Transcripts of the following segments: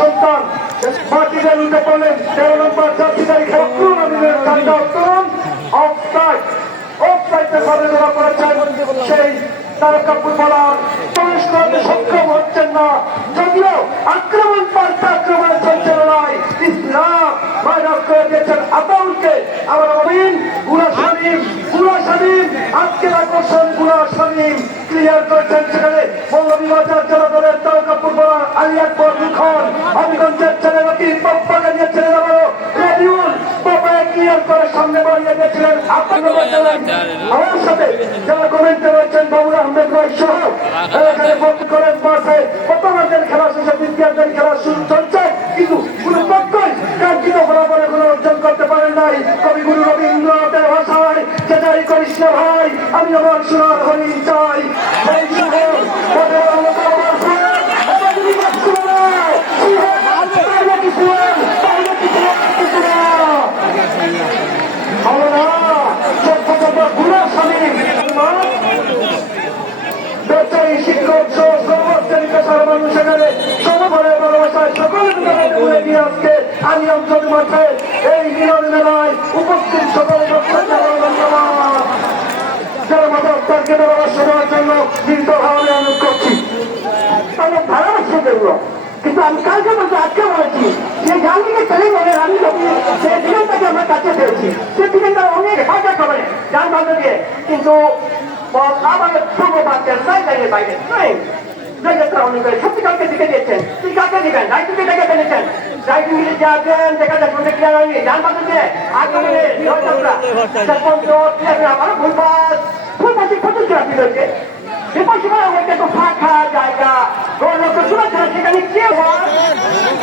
সন্তান মাটিতে লুটে পড়লেন 13 নম্বর জার্সি তারিখে উত্তরণ অফসাইড অফসাইডে ঘরে ধরা পড়েছেন সেই তারকা ফুটবলার প্রবেশ করতে সক্ষম হচ্ছেন না। যদিও আক্রমণ পাল্টা আক্রমণে চলছে লড়াই। ইসলাম মাইনাস করে দিয়েছেন আতাউলকে। আবার অবিন গুলা শামীম আজকের আকর্ষণ গুলা শামীম ক্লিয়ার করেছেন। সেখানে মৌলভীবাজার জেলা দলের তারকা ফুটবলার আলী আকবর রুখন হবিগঞ্জের ছেলে রকি পপ্পাকে নিয়েছিলেন। আবারও রবিউল পপায় ক্লিয়ার করে সামনে বাড়িয়ে দিয়েছিলেন। আমার সাথে যারা কমেন্টে রয়েছেন বাবুল আহমেদ রায় সহ এখানে ভর্তি করেন মাঠে প্রথমার্ধের খেলা শেষে দ্বিতীয়ার্ধের খেলা শুরু চলছে, কিন্তু কোন পক্ষই কাঙ্ক্ষিত ফলাফল এখনো অর্জন করতে পারেন নাই। কবিগুরু রবীন্দ্রনাথের ভাষায় যেটাই করিস না ভাই, আমি আমার সোনার হরিণ চাই। সেই শুভ শিক্ষক সহ সর্বশ্রেণী পেশার মানুষ এখানে সমবলের ভালোবাসায় সকলের বলে দিয়ে আজকে আমি অঞ্চল মাঠে এই মিলন মেলায় উপস্থিত সকল যারা মাতাকে শোনার জন্য দীর্ঘভাবে অনুরোধ করছি। তাদের ভালোবাসা যেগুলো, কিন্তু আমি কালকে বলতে আজকে বলেছি যে গান্ধীকে ছেলে বলে আমি সেই দিনটাকে আমার কাছে পেয়েছি। সে দিনটা অনেক হেফাজত হবে যার মধ্যে দিয়ে, কিন্তু আমাদের পূর্ব বাচ্চার বাইরে বাইরে সত্যিকারকে দিকে দিয়েছেন। তুই কাকে দিবেন? রাইটুকে ডেকে ফেলেছেন। রাইটু মিলে যা দেন দেখা যায় মধ্যে ক্লিয়ার হয়নি। যার মধ্যে আক্রমণে আমার ভুলবাসী ফটোগ্রাফি রয়েছে। ফাঁকা জায়গা সেখানে কে হয়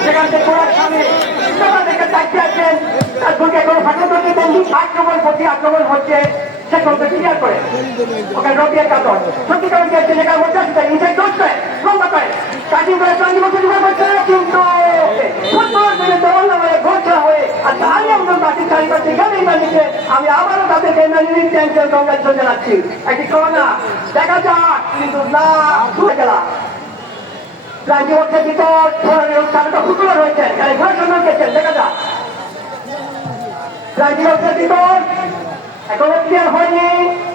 সেখান থেকে ঘোরার সামনে দেখে চাকরি আছেন তার সঙ্গে কোনো ফাঁকা আক্রমণ প্রতি আক্রমণ হচ্ছে। সে করতে ক্লিয়ার করে ওখানে রবিয়ার কাতর সত্যিকার দিয়েছে লেখার মধ্যে আসছে নিচে দোষ করে লম্বা করে কাটিং করে প্রাণী মধ্যে ঢুকে পড়ছে। কিন্তু ফুটবল মেরে দেওয়াল হয়ে ঘোষণা হয়ে আচ্ছা আমি আমাদের বাকির চারিপাশে গেলেই বানিয়েছে। আমি আবারও তাদেরকে ট্যাঙ্কের কংগ্রেস জানাচ্ছি। একটি করোনা দেখা যাক, কিন্তু না ঘুরে গেলাম প্রাণী মধ্যে ভিতর তারকা ফুটবলার রয়েছে এখানে ঘোরা সম্মান গেছেন। দেখা যাক প্রাণী মধ্যে ভিতর এখনো ক্লিয়ার হয়নি।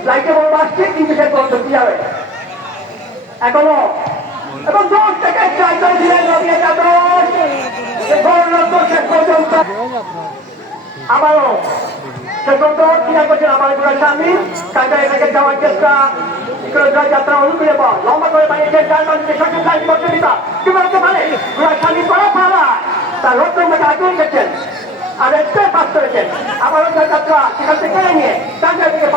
লাইটে বড় আসছে কিন্তু সে বন্ধ ক্লিয়ার হয়ে এখনো এবং দোষ থেকে ট্রাই করে দিলেন শেষ পর্যন্ত আবারও শেষ পর্যন্ত ক্লিয়ার করছেন। আমার গুড়া স্বামী কাঁটায় থেকে যাওয়ার চেষ্টা যাত্রা অনুকূলে পর লম্বা করে বানিয়েছেন। চার মানুষের সঠিক লাইন করতে দিতা কি বলতে পারে গুড়া স্বামী করা পারা তার রোড নম্বরটা আগে গেছেন আর একটা পাস করেছেন। আবারও যাত্রা সেখান থেকে নিয়ে কাঁটায় থেকে